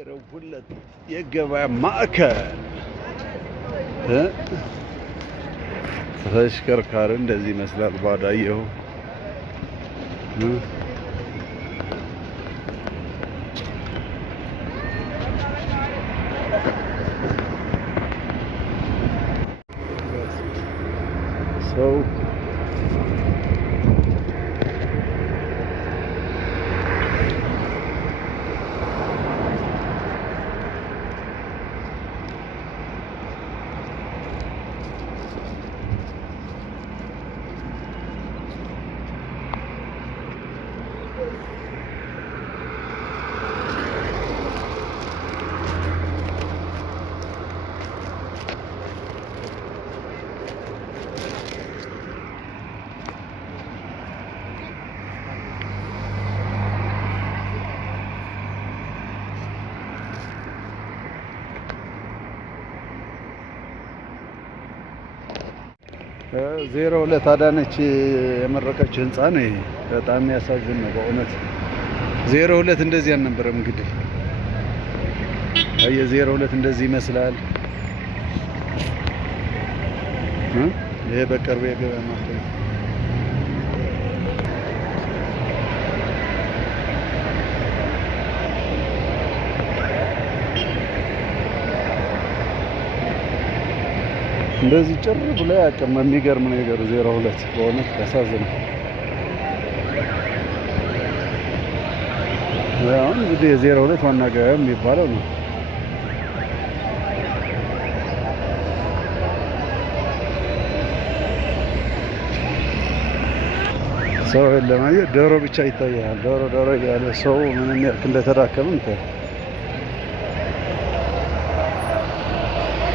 የረቡለት የገበያ ማዕከል ተሽከርካሪ እንደዚህ ይመስላል። ባዳየው ሰው ዜሮ ሁለት አዳነች የመረቀችው ህንጻ ነው። ይሄ በጣም የሚያሳዝን ነው በእውነት። ዜሮ ሁለት እንደዚህ አልነበረም። እንግዲህ ዜሮ ሁለት እንደዚህ ይመስላል። ይሄ በቅርቡ የገበያ ማዕከል እንደዚህ ጭር ብሎ ያቀም የሚገርም ነገር ዜሮ ሁለት በእውነት ያሳዝናል። አሁን እንግዲህ የዜሮ ሁለት ዋና ገበያ የሚባለው ነው። ሰው የለም። አየህ ዶሮ ብቻ ይታያል። ዶሮ ያለ ሰው ምንም ያክል እንደተዳከመ እንትን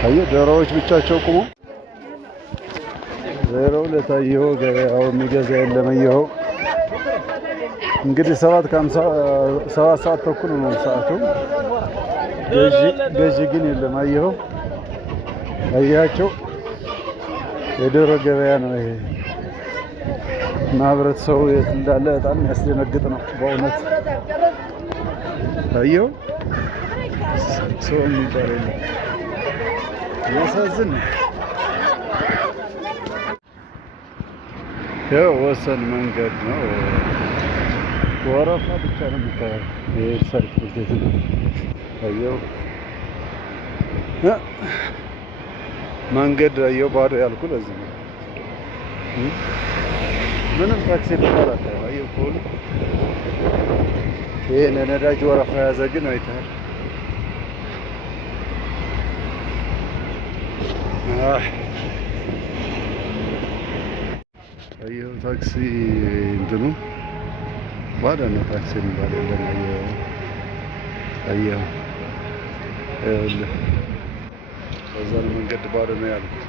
አየህ ዶሮዎች ብቻቸው ቁሞ ዜሮ ሁለት አየኸው። ገበያው የሚገዛ የለም። አየኸው እንግዲህ 7 ሰዓት ተኩል ነው ሰዓቱ። ገዢ ግን የለም። አየኸው አያቸው የዶሮ ገበያ ነው ይሄ። ማህበረሰቡ የት እንዳለ በጣም ያስደነግጥ ነው በእውነት። አየኸው ሰው የሚባል የለም። ያሳዝን ነው። ያው ወሰን መንገድ ነው። ወረፋ ብቻ ነው የምታየው። ይሄ ሰልፍ እንዴት ነው? አየኸው መንገድ አየኸው ባዶ ያልኩህ ለዚህ ነው። ምንም ታክሲ ልባል አታየው። አየኸው ፖል ይሄ ለነዳጅ ወረፋ ያዘ ግን አይተሃል። አየኸው ታክሲ እንትኑ ባዶ ነው። ታክሲ የሚባል የለም። አየኸው ይኸውልህ በዛ መንገድ ባዶ ነው ያልኩህ።